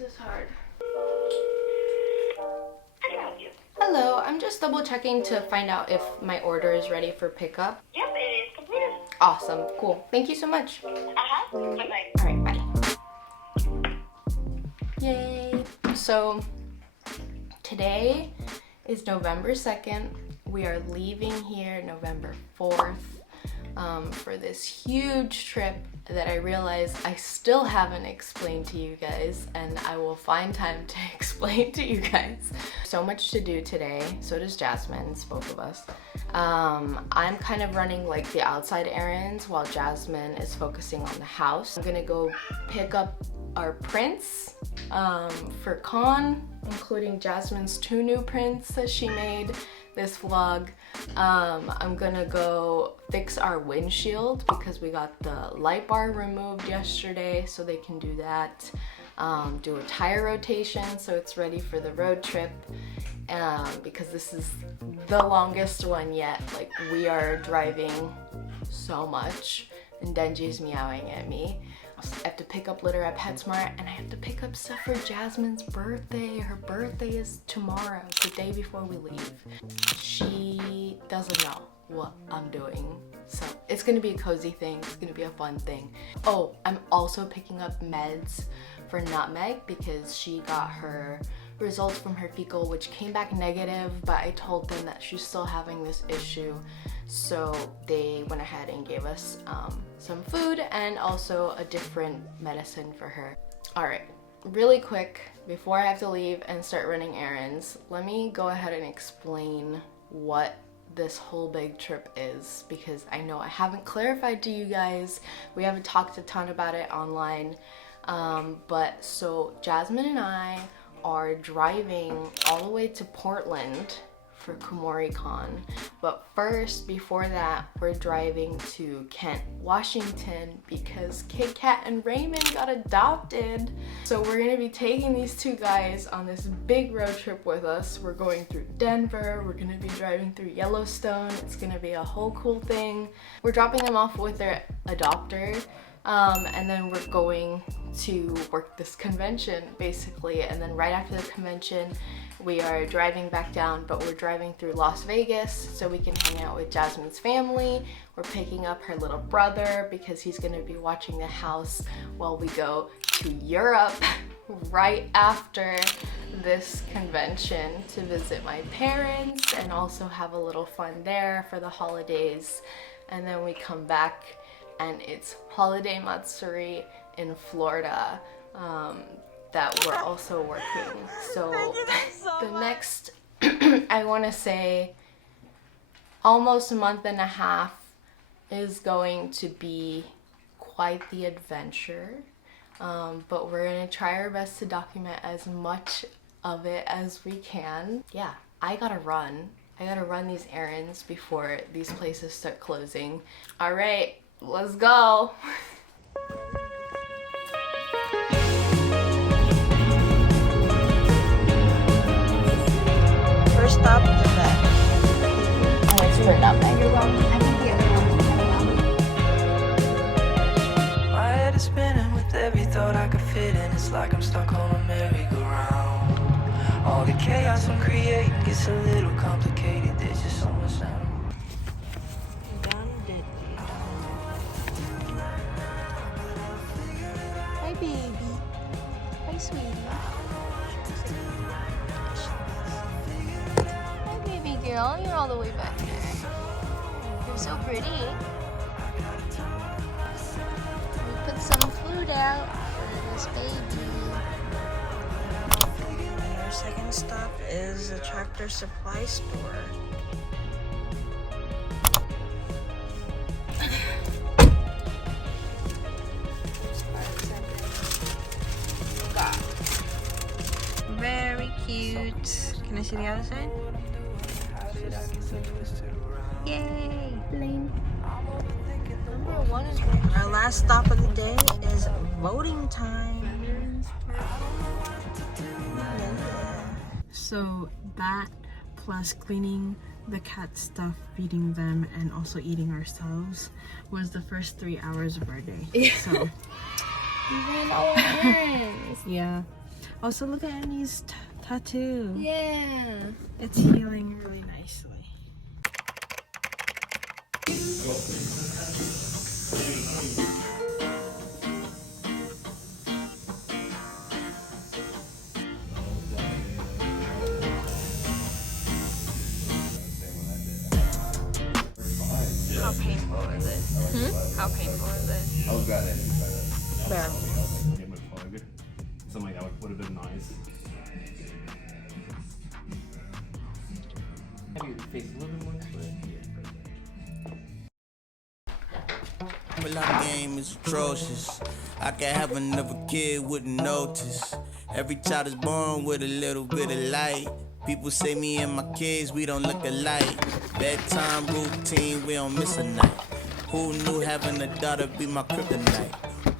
is hard. Hello, I'm just double checking to find out if my order is ready for pickup. Yep, it is completed. Awesome, cool. Thank you so much. Bye-bye. Alright, bye. Yay! So, today is November 2nd. We are leaving here November 4th for this huge trip that I realize I still haven't explained to you guys, and I will find time to explain to you guys. So much to do today. So does Jasmine's, both of us. I'm kind of running like the outside errands while Jasmine is focusing on the house. I'm gonna go pick up our prints for Con, including Jasmine's 2 new prints that she made this vlog. I'm gonna go fix our windshield because we got the light bar removed yesterday, so they can do that. Do a tire rotation so it's ready for the road trip, because this is the longest one yet. Like, we are driving so much and Denji's meowing at me. I have to pick up litter at PetSmart, and I have to pick up stuff for Jasmine's birthday. Her birthday is tomorrow, the day before we leave. She doesn't know what I'm doing, so it's gonna be a cozy thing. It's gonna be a fun thing. Oh, I'm also picking up meds for Nutmeg because she got her results from her fecal, which came back negative, but I told them that she's still having this issue, so they went ahead and gave us some food and also a different medicine for her. All right, really quick, before I have to leave and start running errands, let me go ahead and explain what this whole big trip is, because I know I haven't clarified to you guys. We haven't talked a ton about it online, but so Jasmine and I are driving all the way to Portland for KOHI, but first, before that, we're driving to Kent, Washington, because Kit Kat and Raymond got adopted. So we're gonna be taking these 2 guys on this big road trip with us. We're going through Denver, we're gonna be driving through Yellowstone. It's gonna be a whole cool thing. We're dropping them off with their adopter, and then we're going to work this convention basically, and then right after the convention we are driving back down, but we're driving through Las Vegas so we can hang out with Jasmine's family. We're picking up her little brother because he's going to be watching the house while we go to Europe right after this convention to visit my parents and also have a little fun there for the holidays. And then we come back and it's Holiday Matsuri in Florida that we're also working. So the next, I want to say almost a month and a half is going to be quite the adventure, but we're going to try our best to document as much of it as we can. Yeah, I gotta run these errands before these places start closing. All right, let's go. First stop is the vet. Oh, it's for Nutmeg. You're wrong. I think the other one's coming out. My head is spinning with every thought I could fit in. It's like I'm stuck on a merry-go-round. All the chaos I'm creating gets a little complicated. There's just so much sound. Hi, baby. Hi, sweetie. Hi, baby girl. You're all the way back there. You're so pretty. We put some food out for this baby. Our second stop is a Tractor Supply store. Very cute. Can I see the other side? Yay! Bling. Number 1 is right. Our last stop of the day is voting time. So that plus cleaning the cat stuff, feeding them, and also eating ourselves was the first 3 hours of our day. So Even all our errands. yeah. Also, look at Annie's tattoo. Yeah. It's healing really nicely. How painful is it? How painful is it? I was glad that you tried that. Bearable. Give him a hug. Something like that would have been nice. Have your face a little bit more this way? Our game is atrocious. I can have another kid, wouldn't notice. Every child is born with a little bit of light. People say me and my kids, we don't look alike. Bedtime routine, we don't miss a night. Who knew having a daughter be my kryptonite?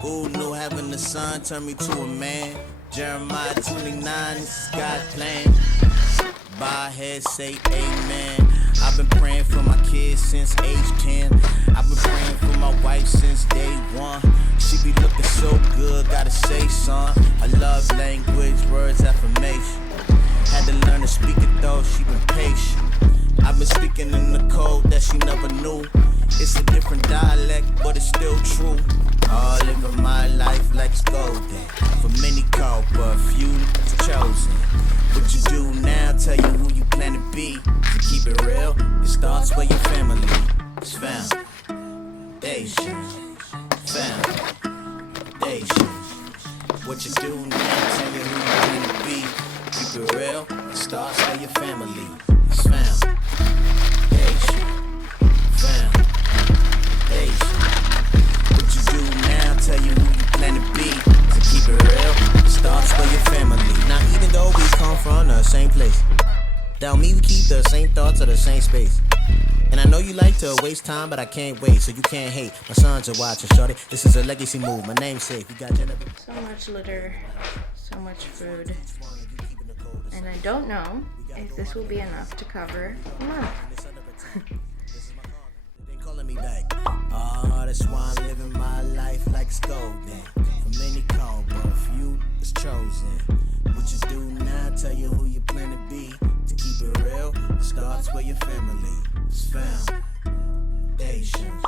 Who knew having a son turn me to a man? Jeremiah 29, this is God's plan. Bow head, say amen. I've been praying for my kids since age 10. I've been praying for my wife since day one. She be looking so good, gotta say son. I love language, words, affirmation. Had to learn to speak it though, she been patient. I've been speaking in the code that she never knew. It's a different dialect, but it's still true. All living my life like it's golden. For many called, but few chosen. What you do now, tell you who you plan to be. To keep it real, it starts where your family is found. Foundation. What you do now, tell you who you plan to be. Keep it real, it starts where your family is found. What you do now, tell you who you plan to be. To keep it real, it starts where your family. Now even though we come from the same place, down me we keep the same thoughts or the same space. And I know you like to waste time, but I can't wait, so you can't hate. My sons are watching, shorty. This is a legacy move. My namesake. You got So much litter, so much food, and I don't know if this will be enough to cover a month. calling me back. Oh, that's why I'm living my life like it's golden. For many called, but few is chosen. What you do now, tell you who you plan to be. To keep it real, it starts where your family is found. Foundation.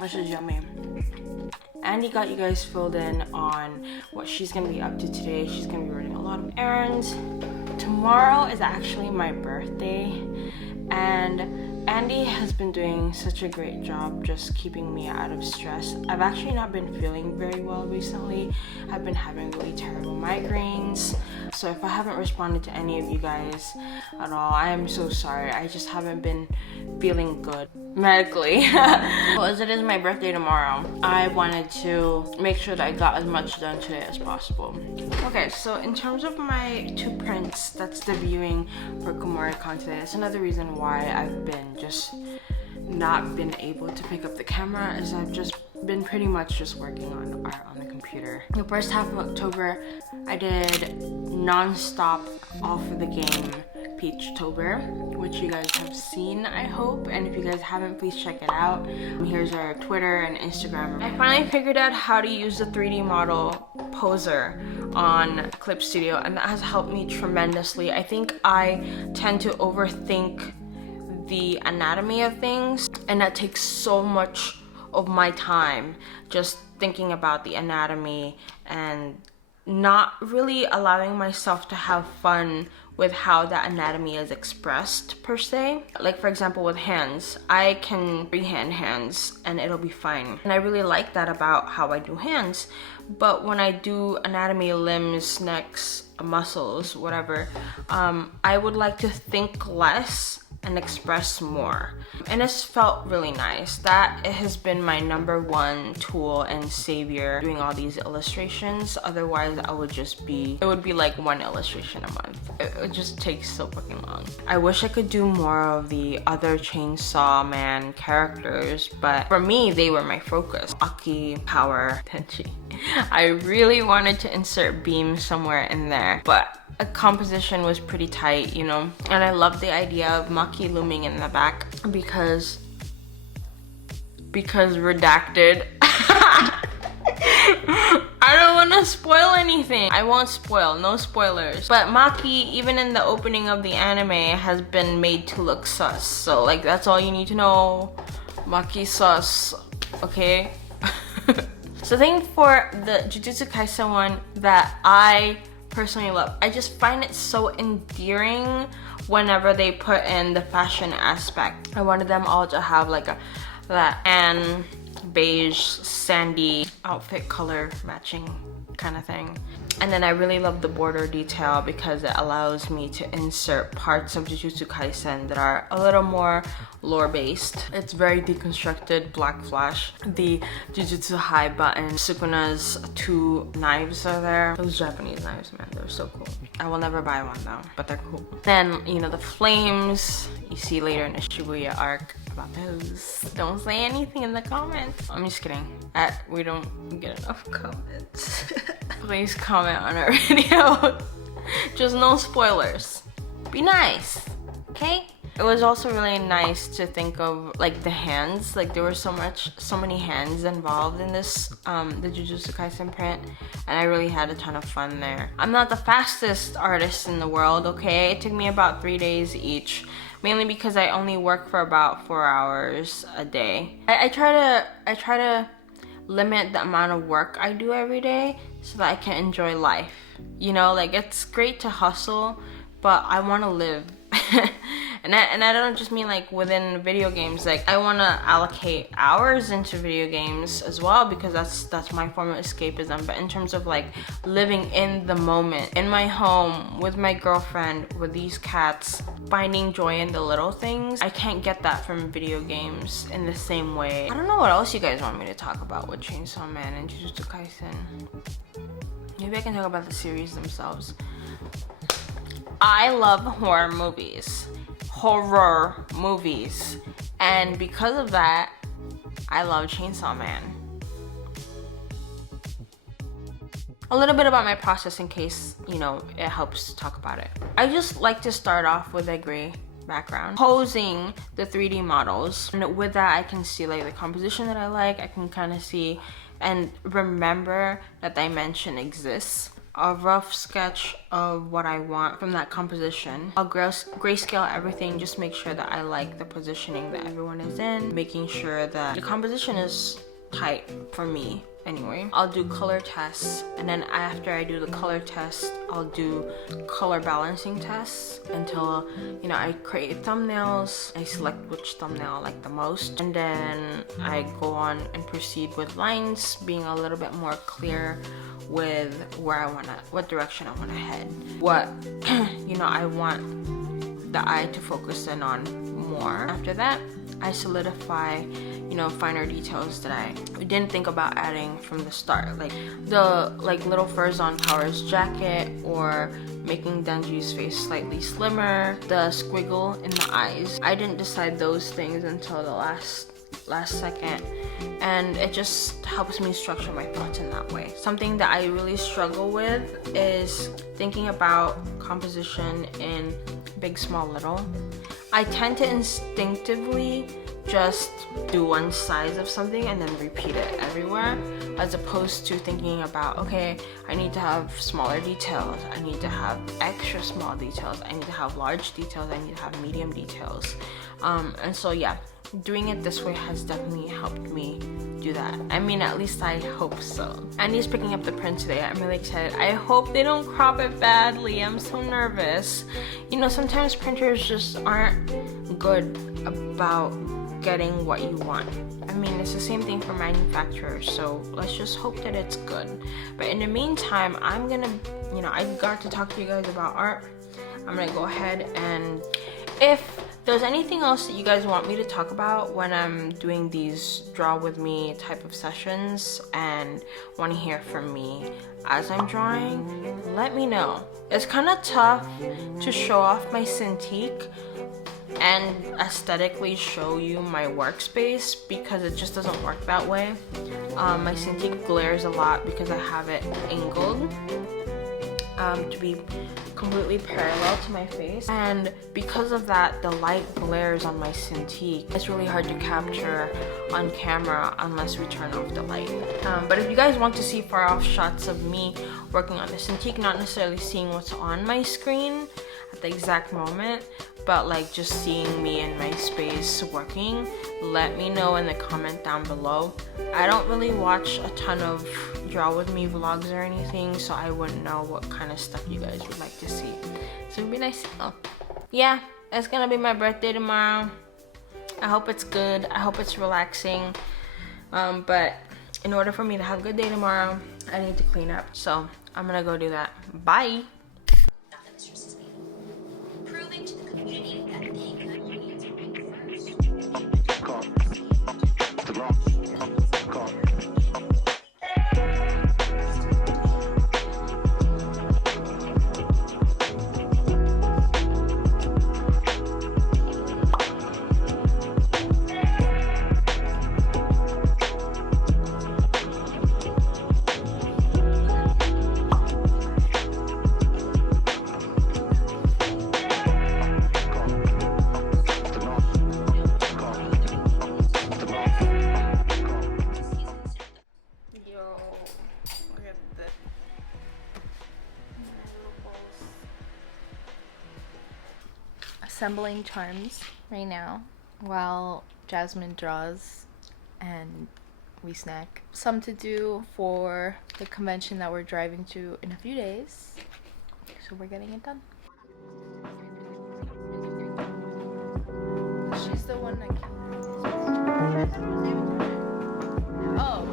This is yummy. Andy got you guys filled in on what she's gonna be up to today. She's gonna be running a lot of errands. Tomorrow is actually my birthday, and Andy has been doing such a great job just keeping me out of stress. I've actually not been feeling very well recently. I've been having really terrible migraines. So if I haven't responded to any of you guys at all, I am so sorry. I just haven't been feeling good medically. Well, as it is my birthday tomorrow, I wanted to make sure that I got as much done today as possible. Okay, so in terms of my two prints that's debuting for KOHI today, that's another reason why I've been just not been able to pick up the camera, is I've just been pretty much just working on art on the computer. The first half of October, I did non-stop all for the game Peachtober, which you guys have seen, I hope, and if you guys haven't, please check it out. Here's our Twitter and Instagram. I finally figured out how to use the 3D model poser on Clip Studio, and that has helped me tremendously. I think I tend to overthink the anatomy of things, and that takes so much of my time just thinking about the anatomy and not really allowing myself to have fun with how that anatomy is expressed per se. Like for example with hands, I can freehand hands and it'll be fine. And I really like that about how I do hands. But when I do anatomy, limbs, necks, muscles, whatever, I would like to think less and express more. And it's felt really nice. That has been my #1 tool and savior doing all these illustrations. Otherwise it would be like 1 illustration a month. It just takes so fucking long. I wish I could do more of the other Chainsaw Man characters, but for me they were my focus. Aki, Power, Tenchi. I really wanted to insert Beam somewhere in there, but a composition was pretty tight, you know. And I love the idea of Maki looming in the back because redacted. I don't want to spoil anything. I won't spoil, no spoilers. But Maki, even in the opening of the anime, has been made to look sus. So like that's all you need to know. Maki sus, okay? So the thing for the Jujutsu Kaisen one that I personally love, I just find it so endearing whenever they put in the fashion aspect. I wanted them all to have like that and beige sandy outfit color matching kind of thing. And then I really love the border detail because it allows me to insert parts of Jujutsu Kaisen that are a little more lore based. It's very deconstructed, Black Flash. The Jujutsu High button, Sukuna's 2 knives are there. Those Japanese knives, man, they're so cool. I will never buy one though, but they're cool. Then, you know, the flames you see later in the Shibuya arc about those. Don't say anything in the comments. I'm just kidding. We don't get enough comments. Please comment on our video. Just no spoilers. Be nice, okay? It was also really nice to think of like the hands. Like there were so many hands involved in this, the Jujutsu Kaisen print, and I really had a ton of fun there. I'm not the fastest artist in the world, okay? It took me about 3 days each, mainly because I only work for about 4 hours a day. I try to limit the amount of work I do every day so that I can enjoy life. You know, like it's great to hustle, but I want to live. and I don't just mean like within video games. Like I want to allocate hours into video games as well because that's my form of escapism. But in terms of like living in the moment, in my home, with my girlfriend, with these cats, finding joy in the little things, I can't get that from video games in the same way. I don't know what else you guys want me to talk about with Chainsaw Man and Jujutsu Kaisen. Maybe I can talk about the series themselves. I love horror movies. And because of that, I love Chainsaw Man. A little bit about my process in case, you know, it helps to talk about it. I just like to start off with a gray background, posing the 3D models. And with that, I can see like the composition that I like. I can kind of see and remember that dimension exists. A rough sketch of what I want from that composition. I'll grayscale everything, just make sure that I like the positioning that everyone is in, making sure that the composition is tight for me anyway. I'll do color tests, and then after I do the color test, I'll do color balancing tests until, you know, I create thumbnails. I select which thumbnail I like the most, and then I go on and proceed with lines, being a little bit more clear with what direction I wanna head. What, you know, I want the eye to focus in on more. After that, I solidify, you know, finer details that I didn't think about adding from the start. Like the little furs on Power's jacket, or making Denji's face slightly slimmer, the squiggle in the eyes. I didn't decide those things until the last second, and it just helps me structure my thoughts in that way. Something that I really struggle with is thinking about composition in big, small, little. I tend to instinctively just do one size of something and then repeat it everywhere, as opposed to thinking about, okay, I need to have smaller details, I need to have extra small details, I need to have large details, I need to have medium details. And so yeah, doing it this way has definitely helped me do that. I mean, at least I hope so. Andy's picking up the print today. I'm really excited. I hope they don't crop it badly. I'm so nervous. You know, sometimes printers just aren't good about getting what you want. I mean, it's the same thing for manufacturers, so let's just hope that it's good. But in the meantime, I'm gonna, you know, I got to talk to you guys about art. I'm gonna go ahead, and if there's anything else that you guys want me to talk about when I'm doing these draw with me type of sessions and want to hear from me as I'm drawing, let me know. It's kind of tough to show off my Cintiq and aesthetically show you my workspace because it just doesn't work that way. My Cintiq glares a lot because I have it angled to be completely parallel to my face, and because of that the light glares on my Cintiq. It's really hard to capture on camera unless we turn off the light. But if you guys want to see far off shots of me working on the Cintiq, not necessarily seeing what's on my screen at the exact moment, but like just seeing me in my space working, let me know in the comment down below. I don't really watch a ton of draw with me vlogs or anything, so I wouldn't know what kind of stuff you guys would like to see. So it'd be nice to know. Yeah, it's gonna be my birthday tomorrow. I hope it's good. I hope it's relaxing. But in order for me to have a good day tomorrow, I need to clean up. So I'm gonna go do that. Bye. Nothing stresses me. Proving to the community that they could be first. Assembling charms right now while Jasmine draws and we snack. Some to do for the convention that we're driving to in a few days, so we're getting it done. She's the one that oh.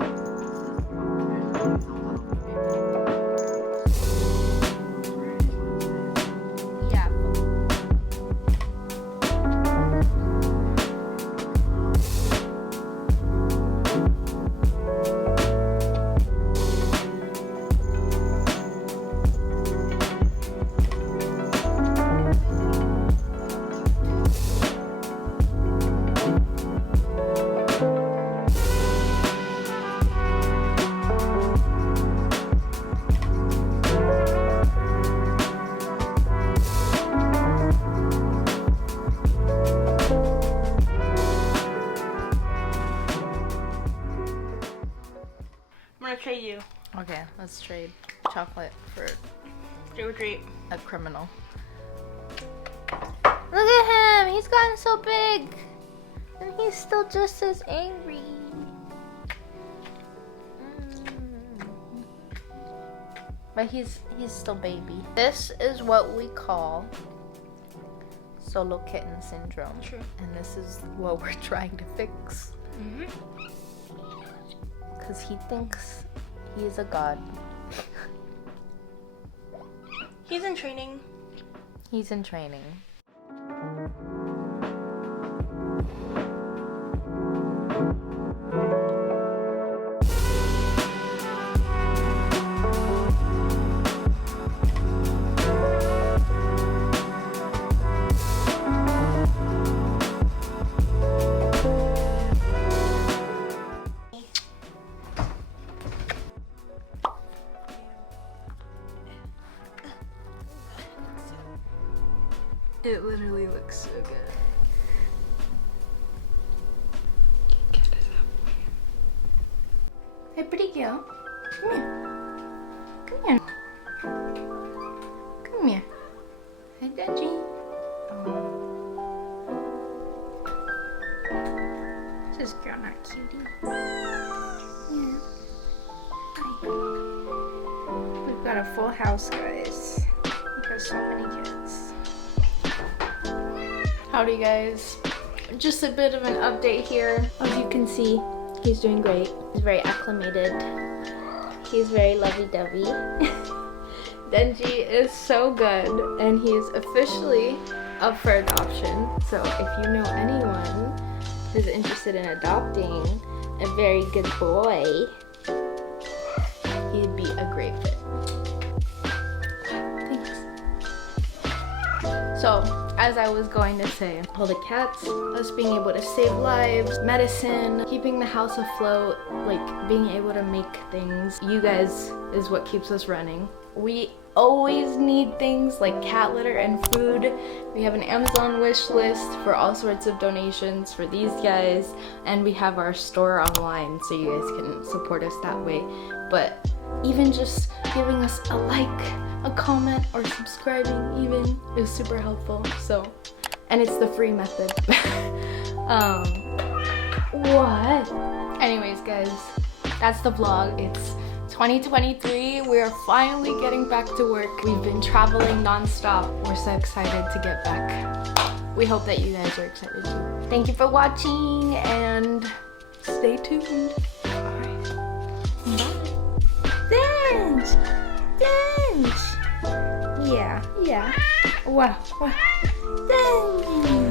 Trade you. Okay, let's trade chocolate for Treat. a criminal. Look at him! He's gotten so big! And he's still just as angry. But he's still baby. This is what we call solo kitten syndrome. True. And this is what we're trying to fix. Because he thinks he is a god. He's in training. He's in training. It literally looks so good. Hey, pretty girl. Come here. Come here. Come here. Hey, Dudgy. Oh. This girl not cutie. Yeah. Hi. We've got a full house, guys. We've got so many kids. Howdy guys. Just a bit of an update here. As you can see, he's doing great. He's very acclimated. He's very lovey-dovey. Denji is so good, and he's officially up for adoption. So if you know anyone who's interested in adopting a very good boy, he'd be a great fit. Thanks. So, as I was going to say, all the cats, us being able to save lives, medicine, keeping the house afloat, like being able to make things, you guys is what keeps us running. We always need things like cat litter and food. We have an Amazon wish list for all sorts of donations for these guys, and we have our store online so you guys can support us that way. But even just giving us a like, a comment, or subscribing even is super helpful. So, and it's the free method. What? Anyways guys, that's the vlog. It's 2023, we are finally getting back to work. We've been traveling non-stop. We're so excited to get back. We hope that you guys are excited too. Thank you for watching and stay tuned. Alright. Thanks! Thanks! Yeah. Wow. Thanks!